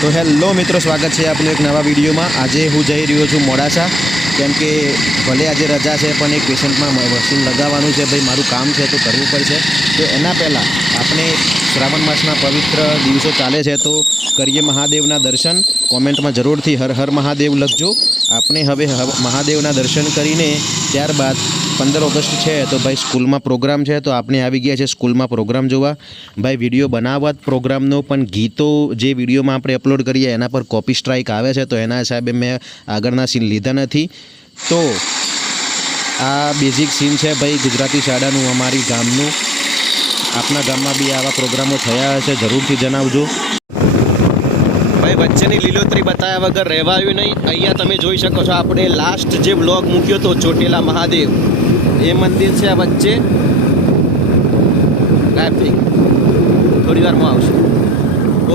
તો હેલો મિત્રો, સ્વાગત છે આપનું એક નવા વિડીયોમાં। આજે હું જઈ રહ્યો છું મોડાસા, કેમ કે ભલે આજે રજા છે પણ એક પેશન્ટમાં મશીન લગાવવાનું છે। ભાઈ મારું કામ છે તો કરવું પડશે। તો એના પહેલાં આપણે શ્રાવણ માસના પવિત્ર દિવસો ચાલે છે તો કરીએ મહાદેવના દર્શન। કોમેન્ટમાં જરૂરથી હર હર મહાદેવ લખજો। આપણે હવે મહાદેવના દર્શન કરીને ત્યારબાદ 15 ઓગસ્ટ છે તો ભાઈ સ્કૂલમાં પ્રોગ્રામ છે, તો આપણે આવી ગયા છે સ્કૂલમાં પ્રોગ્રામ જોવા। ભાઈ વિડીયો બનાવવા પ્રોગ્રામનો, પણ ગીતો જે વિડીયોમાં આપણે અપલોડ કરીએ એના પર કોપી સ્ટ્રાઇક આવે છે, તો એના હિસાબે મેં આગળના સીન લીધા નથી। તો આ બેઝિક સીન છે ભાઈ ગુજરાતી શાળાનું, અમારી ગામનું। આપના ગામમાં બી આવા પ્રોગ્રામો થયા હશે, જરૂરથી જણાવજો। ભાઈ વચ્ચેની લીલોતરી બતાવ્યા વગર રહેવાયું નહીં। અહીંયા તમે જોઈ શકો છો, આપણે લાસ્ટ જે બ્લોગ મૂક્યો તો ચોટીલા મહાદેવ, એ મંદિર છે આ વચ્ચે। ગાયબ થઈ થોડી વારમાં આવશે।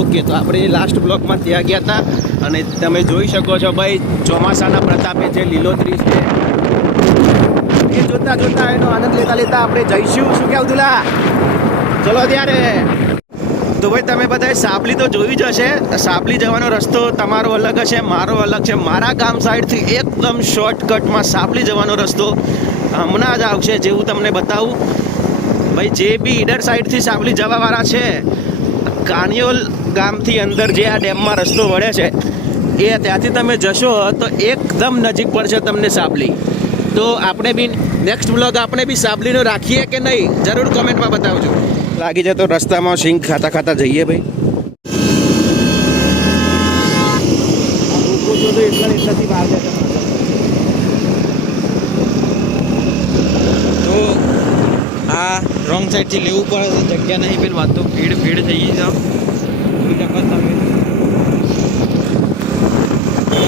ઓકે, તો આપણે લાસ્ટ બ્લોકમાં ત્યાં ગયા હતા અને તમે જોઈ શકો છો ભાઈ ચોમાસાના પ્રતાપે જે લીલોતરી છે એ જોતા જોતા એનો આનંદ લેતા લેતા આપણે જઈશું। શું કે અબ્દુલ્લા, ચલો ત્યારે। તો ભાઈ તમે બધાએ સાબલી તો જોઈ જ હશે। સાબલી જવાનો રસ્તો તમારો અલગ હશે, મારો અલગ છે। મારા ગામ સાઈડથી એકદમ શોર્ટકટમાં સાબલી જવાનો રસ્તો હમણાં જ આવશે, જેવું તમને બતાવું। ભાઈ જે બી ઈડર સાઈડથી સાબલી જવાવાળા છે, કાનિયોલ ગામથી અંદર જે આ ડેમમાં રસ્તો વળે છે એ ત્યાંથી તમે જશો તો એકદમ નજીક પડશે તમને સાબલી। તો આપણે બી નેક્સ્ટ બ્લોગ આપણે બી સાબલીનો રાખીએ કે નહીં, જરૂર કોમેન્ટમાં બતાવજો। લાગી જાય તો રસ્તામાં સિંગ ખાતા ખાતા જઈએ ભાઈ। તો આ રોંગ સાઈડથી લેવું પડે, જગ્યા નહીં પેલી વાત, તો ભીડ થઈ ગઈ છે।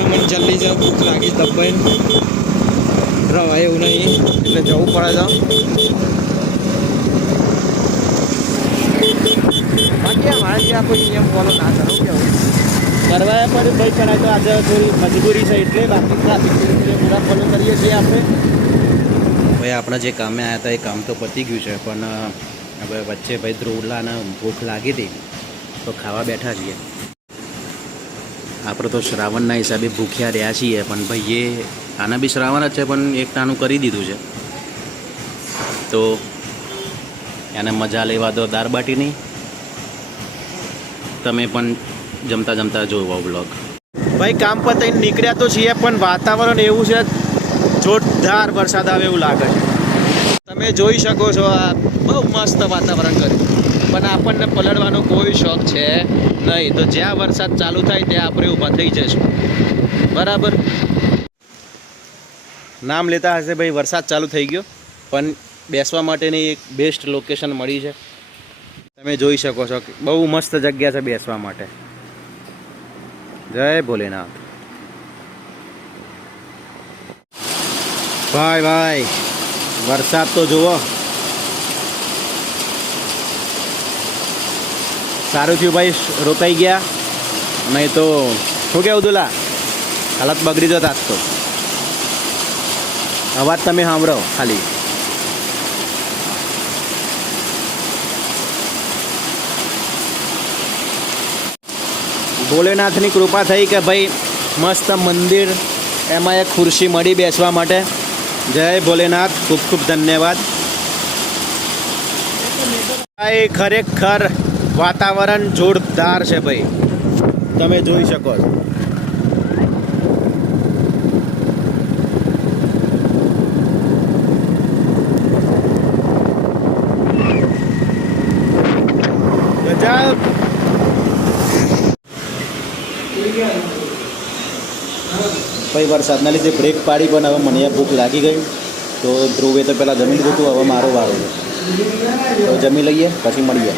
મને જલ્દી જાવ, ભૂખ લાગી દબાઈને રવાય એવું નહીં, એટલે જવું પડે છે। બાકી અમારે ત્યાં કોઈ નિયમ ફોલો ના કરો, કેવું કરવા પડે ભાઈ, પણ તો આજે થોડી મજબૂરી છે એટલે, બાકી ટ્રાફિક પૂરા ફોલો કરીએ છીએ આપણે। ભાઈ આપણે જે કામે આવ્યા હતા એ કામ તો પતી ગયું છે, પણ હવે વચ્ચે ભાઈ ધ્રુવલાને ભૂખ લાગી હતી તો ખાવા બેઠા છીએ। આપણે તો શ્રાવણના હિસાબે ભૂખ્યા રહ્યા છીએ, પણ ભાઈ એ આના બી શ્રાવણ જ છે પણ એક ટાણું કરી દીધું છે, તો એને મજા લેવા દો દાળબાટીની। તમે પણ જમતા જમતા જોવો બ્લોગ। ભાઈ કામ પર થઈને નીકળ્યા તો છીએ, પણ વાતાવરણ એવું છે જોરદાર વરસાદ આવે એવું લાગે છે। તમે જોઈ શકો છો, આ બહુ મસ્ત વાતાવરણ કર્યું, પણ આપણને પલળવાનો કોઈ શોખ છે નહીં। તો જ્યાં વરસાદ ચાલુ થાય ત્યાં આપણે ઊભા થઈ જઈશું, બરાબર। નામ લેતા હશે ભાઈ, વરસાદ ચાલુ થઈ ગયો, પણ બેસવા માટેની એક બેસ્ટ લોકેશન મળી છે। તમે જોઈ શકો છો કે બહુ મસ્ત જગ્યા છે બેસવા માટે। જય ભોલેનાથ। ભાઈ વરસાદ તો જુઓ, સારું થયું ભાઈ રોકાઈ ગયા, નહીં તો શું કેવું દુલા, હાલત બગડી જત આજ તો। અવાજ તમે સાંભળો ખાલી। ભોલેનાથની કૃપા થઈ કે ભાઈ મસ્ત મંદિર, એમાં એક ખુરશી મળી બેસવા માટે। જય ભોલેનાથ, ખૂબ ખૂબ ધન્યવાદ ભાઈ। ખરેખર વાતાવરણ જોરદાર છે ભાઈ, તમે જોઈ શકો છો। ગજબ। ભાઈ વરસાદના લીધે બ્રેક પાડી, પણ હવે મને ભૂખ લાગી ગઈ, તો ધ્રુવે તો પહેલાં જમી લીધું હતું, હવે મારો વારો છે, તો જમી લઈએ પછી મળીએ।